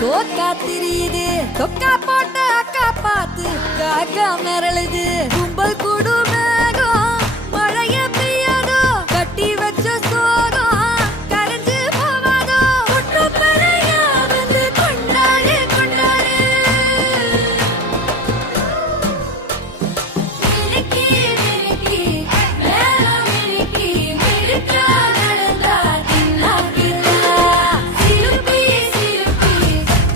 தோக்கா திரியுது தொக்கா போட்ட அக்கா பார்த்து காக்கா மிரளுது கும்பல் கூடு மேகம் மழைய பெய்யாதோ கட்டி வச்ச சோகம் கரைஞ்சு போவாதோ ஒட்டு பெறையா வந்து கொண்டாடு கொண்டாடு மிருக்கி மிருக்கி மேல மிருக்கி மிருக்கா நடந்தா தின்னாக்குதா சிலுப்பி சிலுப்பி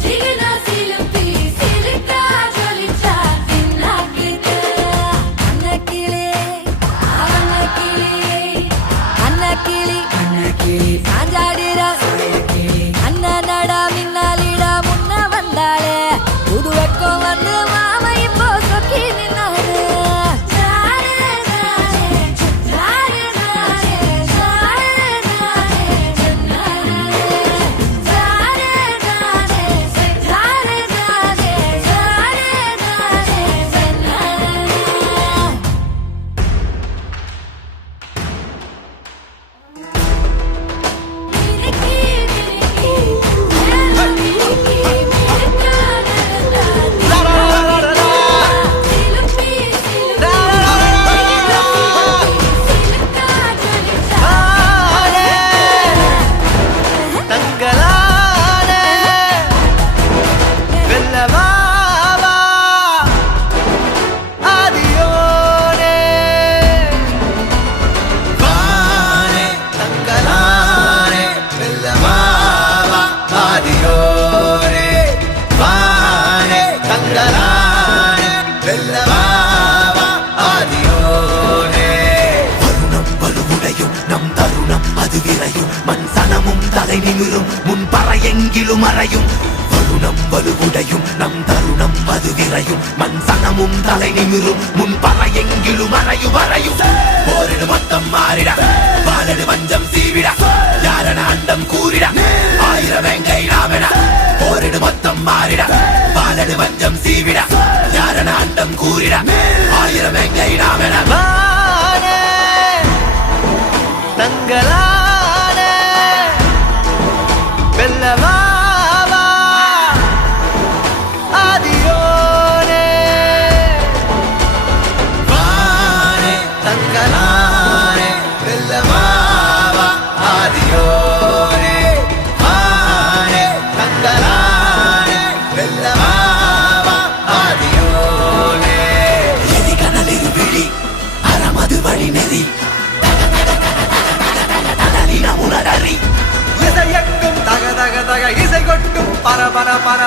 ஜிகனா சிலுப்பி சிலுக்கா ஜொலிச்சா தின்னாக்குதா அன்னக்கிளி அன்னக்கிளி சாஞ்சாடுறா அண்ணனடா மின்னாலிடா முன்ன வந்தாளே புது வெக்கம் வந்து மாமா இப்போ சொக்கி நின்னாரு முன் பறையெங்கிலும் அறையும் வருணம் வலுவுடையும் நம் தருணம் அது விரையும் மண் சனமும் தலை நிமிரும் முன் பறையெங்கிலும் அறையும் அறையும் போரிடு மொத்தம் மாறிட பாலடு வஞ்சம் சீவிட யாரன அண்டம் கூறிட ஆயிரம் வெங்கை நாமென போரிடு மொத்தம் மாறிட பாலடு வஞ்சம் சீவிட யாரன அண்டம் கூறிட ஆயிரம் வெங்கை நாமென தங்களா இசை கொட்டும் பர பர பர